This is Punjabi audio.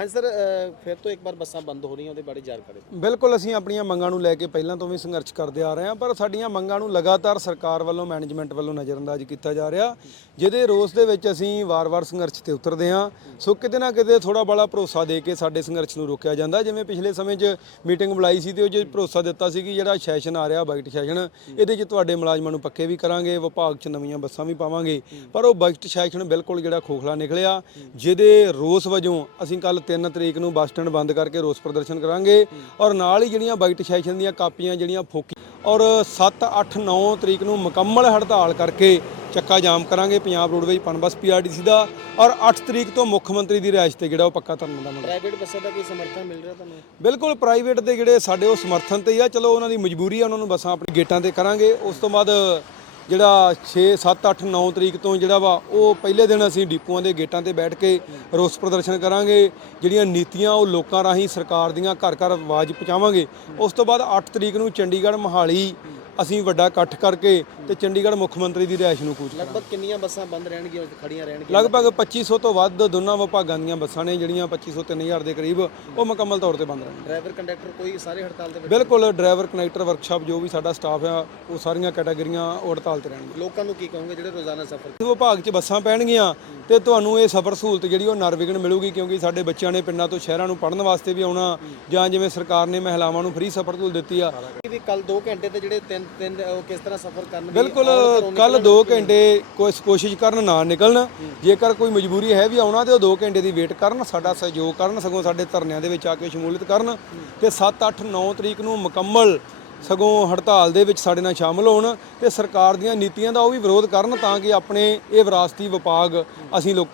ਹਾਂਜੀ, ਸਰ ਫਿਰ ਤੋਂ ਇੱਕ ਵਾਰ ਬੱਸਾਂ ਬੰਦ ਹੋ ਰਹੀਆਂ, ਉਹਦੇ ਬਾਰੇ ਜਾਣਕਾਰੀ ਬਿਲਕੁਲ, ਅਸੀਂ ਆਪਣੀਆਂ ਮੰਗਾਂ ਨੂੰ ਲੈ ਕੇ ਪਹਿਲਾਂ ਤੋਂ ਵੀ ਸੰਘਰਸ਼ ਕਰਦੇ ਆ ਰਹੇ ਹਾਂ, ਪਰ ਸਾਡੀਆਂ ਮੰਗਾਂ ਨੂੰ ਲਗਾਤਾਰ ਸਰਕਾਰ ਵੱਲੋਂ, ਮੈਨੇਜਮੈਂਟ ਵੱਲੋਂ ਨਜ਼ਰਅੰਦਾਜ਼ ਕੀਤਾ ਜਾ ਰਿਹਾ। ਜਿਹਦੇ ਰੋਸ ਦੇ ਵਿੱਚ ਅਸੀਂ ਵਾਰ-ਵਾਰ ਸੰਘਰਸ਼ ਤੇ ਉਤਰਦੇ ਹਾਂ। ਸੋ ਕਿਤੇ ਨਾ ਕਿਤੇ ਥੋੜਾ ਬੜਾ ਭਰੋਸਾ ਦੇ ਕੇ ਸਾਡੇ ਸੰਘਰਸ਼ ਨੂੰ ਰੋਕਿਆ ਜਾਂਦਾ। ਜਿਵੇਂ ਪਿਛਲੇ ਸਮੇਂ 'ਚ ਮੀਟਿੰਗ ਬੁਲਾਈ ਸੀ ਤੇ ਉਹ 'ਚ ਭਰੋਸਾ ਦਿੱਤਾ ਸੀ ਕਿ ਜਿਹੜਾ ਸੈਸ਼ਨ ਆ ਰਿਹਾ, ਬਜਟ ਸੈਸ਼ਨ, ਇਹਦੇ 'ਚ ਤੁਹਾਡੇ ਮੁਲਾਜ਼ਮਾਂ ਨੂੰ ਪੱਕੇ ਵੀ ਕਰਾਂਗੇ, ਵਿਭਾਗ 'ਚ ਨਵੀਆਂ ਬੱਸਾਂ ਵੀ ਪਾਵਾਂਗੇ। ਪਰ ਉਹ ਬਜਟ ਸੈਸ਼ਨ ਬਿਲਕੁਲ ਜਿਹੜਾ ਖੋਖਲਾ ਨਿਕਲਿਆ, ਜਿਹਦੇ ਰੋਸ ਵਜੋਂ ਅਸੀਂ ਕੱਲ 3 ਤਰੀਕ ਨੂੰ ਬੱਸ ਸਟੈਂਡ ਬੰਦ ਕਰਕੇ ਰੋਸ ਪ੍ਰਦਰਸ਼ਨ ਕਰਾਂਗੇ ਔਰ ਨਾਲ ਹੀ ਜਿਹੜੀਆਂ ਬਜਟ ਸੈਸ਼ਨ ਦੀਆਂ ਕਾਪੀਆਂ ਜਿਹੜੀਆਂ ਫੋਕੀ ਔਰ 7 8 9 ਤਰੀਕ ਨੂੰ ਮੁਕੰਮਲ ਹੜਤਾਲ ਕਰਕੇ ਚੱਕਾ ਜਾਮ ਕਰਾਂਗੇ ਪੰਜਾਬ ਰੋਡਵੇਜ ਪਨਬਸ ਪੀਆਰਟੀਸੀ ਦਾ ਔਰ 8 ਤਰੀਕ ਤੋਂ ਮੁੱਖ ਮੰਤਰੀ ਦੀ ਰਿਹਾਇਸ਼ ਤੇ ਜਿਹੜਾ ਉਹ ਪੱਕਾ ਧਰਨਾ ਦਾ ਪ੍ਰਾਈਵੇਟ ਬੱਸਾਂ ਦਾ ਕੋਈ ਸਮਰਥਨ ਮਿਲ ਰਿਹਾ ਤੁਹਾਨੂੰ? ਬਿਲਕੁਲ ਪ੍ਰਾਈਵੇਟ ਦੇ ਜਿਹੜੇ ਸਾਡੇ ਉਹ ਸਮਰਥਨ ਤੇ ਹੀ ਆ। ਚਲੋ ਉਹਨਾਂ ਦੀ ਮਜਬੂਰੀ ਆ ਉਹਨਾਂ ਨੂੰ ਬੱਸਾਂ ਆਪਣੀ ਗੇਟਾਂ ਤੇ ਕਰਾਂਗੇ। ਉਸ ਤੋਂ ਬਾਅਦ ਜਿਹੜਾ 6 7 8 9 ਤਰੀਕ ਤੋਂ ਜਿਹੜਾ ਵਾ, ਉਹ ਪਹਿਲੇ ਦਿਨ ਅਸੀਂ ਡਿਪੂਆਂ ਦੇ ਗੇਟਾਂ ਤੇ ਬੈਠ ਕੇ ਰੋਸ ਪ੍ਰਦਰਸ਼ਨ ਕਰਾਂਗੇ। ਜਿਹੜੀਆਂ ਨੀਤੀਆਂ ਉਹ ਲੋਕਾਂ ਰਾਹੀਂ ਸਰਕਾਰ ਦੀਆਂ ਘਰ ਘਰ ਆਵਾਜ਼ ਪਹੁੰਚਾਵਾਂਗੇ। ਉਸ ਤੋਂ ਬਾਅਦ 8 ਤਰੀਕ ਨੂੰ ਚੰਡੀਗੜ੍ਹ ਮਹਾਲੀ ਅਸੀਂ ਵੱਡਾ ਇਕੱਠ ਕਰਕੇ ਤੇ ਚੰਡੀਗੜ੍ਹ ਮੁੱਖ ਮੰਤਰੀ ਦੀ ਰਿਹਾਇਸ਼ ਨੂੰ ਕੂਚ ਲਗਭਗ ਕਿੰਨੀਆਂ ਬੱਸਾਂ ਬੰਦ ਰਹਿਣਗੀਆਂ ਖੜੀਆਂ ਰਹਿਣਗੀਆਂ? ਲਗਭਗ 2500 ਤੋਂ ਵੱਧ ਦੋਨਾਂ ਵਿਭਾਗਾਂ ਦੀਆਂ ਬੱਸਾਂ ਨੇ ਜਿਹੜੀਆਂ 2500 3000 ਦੇ ਕਰੀਬ ਉਹ ਮੁਕੰਮਲ ਤੌਰ ਤੇ ਬੰਦ ਰਹਿਣਗੀਆਂ। ਡਰਾਈਵਰ ਕੰਡਕਟਰ ਕੋਈ ਸਾਰੇ ਹੜਤਾਲ ਤੇ ਬਿਲਕੁਲ ਡਰਾਈਵਰ ਕਨੈਕਟਰ ਵਰਕਸ਼ਾਪ ਜੋ ਵੀ ਸਾਡਾ ਸਟਾਫ ਆ ਉਹ ਸਾਰੀਆਂ ਕੈਟਾਗਰੀਆਂ ਉਹ ਹੜਤਾਲ ਤੇ ਰਹਿਣਗੇ ਲੋਕਾਂ ਨੂੰ ਕੀ ਕਹੋਗੇ ਜਿਹੜੇ ਰੋਜ਼ਾਨਾ ਸਫ਼ਰ ਵਿਭਾਗ 'ਚ ਬੱਸਾਂ ਪੈਣਗੀਆਂ ਤੇ ਤੁਹਾਨੂੰ ਇਹ ਸਫ਼ਰ ਸਹੂਲਤ ਜਿਹੜੀ ਉਹ ਨਰਵਿਘਨ ਮਿਲੂਗੀ ਕਿਉਂਕਿ ਸਾਡੇ ਬੱਚਿਆਂ ਨੇ ਪਿੰਡਾਂ ਤੋਂ ਸ਼ਹਿਰਾਂ ਨੂੰ ਪੜ੍ਹਨ ਵਾਸਤੇ ਵੀ ਆਉਣਾ ਜਾਂ ਜਿਵੇਂ ਸਰਕਾਰ ਨੇ ਮਹਿਲਾਵਾਂ ਨੂੰ ਫ੍ਰੀ ਸਫ਼ਰ ਸਹੂਲਤ ਦਿੱਤੀ ਆ। ਵੀ ਕੱਲ 2 ਘੰਟੇ ਤੇ ਜਿਹੜੇ ਤਿੰਨ ਤਿੰਨ ਉਹ ਕਿਸ ਤਰ੍ਹਾਂ ਸਫ਼ਰ ਕਰਨਗੇ ਬਿਲਕੁਲ ਕੱਲ 2 ਘੰਟੇ ਕੋਈ ਕੋਸ਼ਿਸ਼ ਕਰਨ ਨਾ ਨਿਕਲਣ। ਜੇਕਰ ਕੋਈ ਮਜਬੂਰੀ ਹੈ ਵੀ ਆਉਣਾ ਤੇ ਉਹ 2 ਘੰਟੇ ਦੀ ਵੇਟ ਕਰਨ ਸਾਡਾ ਸਹਿਯੋਗ ਕਰਨ ਸਗੋਂ ਸਾਡੇ ਧਰਨਿਆਂ ਦੇ ਵਿੱਚ ਆ ਕੇ ਸ਼ਮੂਲੀਅਤ ਕਰਨ ਤੇ 7 8 9 ਤਰੀਕ ਨੂੰ ਮੁਕੰਮਲ ਸਗੋਂ ਹੜਤਾਲ ਦੇ ਵਿੱਚ ਸਾਡੇ ਨਾਲ ਸ਼ਾਮਲ ਹੋਣ ਤੇ ਸਰਕਾਰ ਦੀਆਂ ਨੀਤੀਆਂ ਦਾ ਉਹ ਵੀ ਵਿਰੋਧ ਕਰਨ ਤਾਂ ਕਿ ਆਪਣੇ ਇਹ ਵਿਰਾਸਤੀ ਵਿਭਾਗ ਅਸੀਂ ਲੋਕ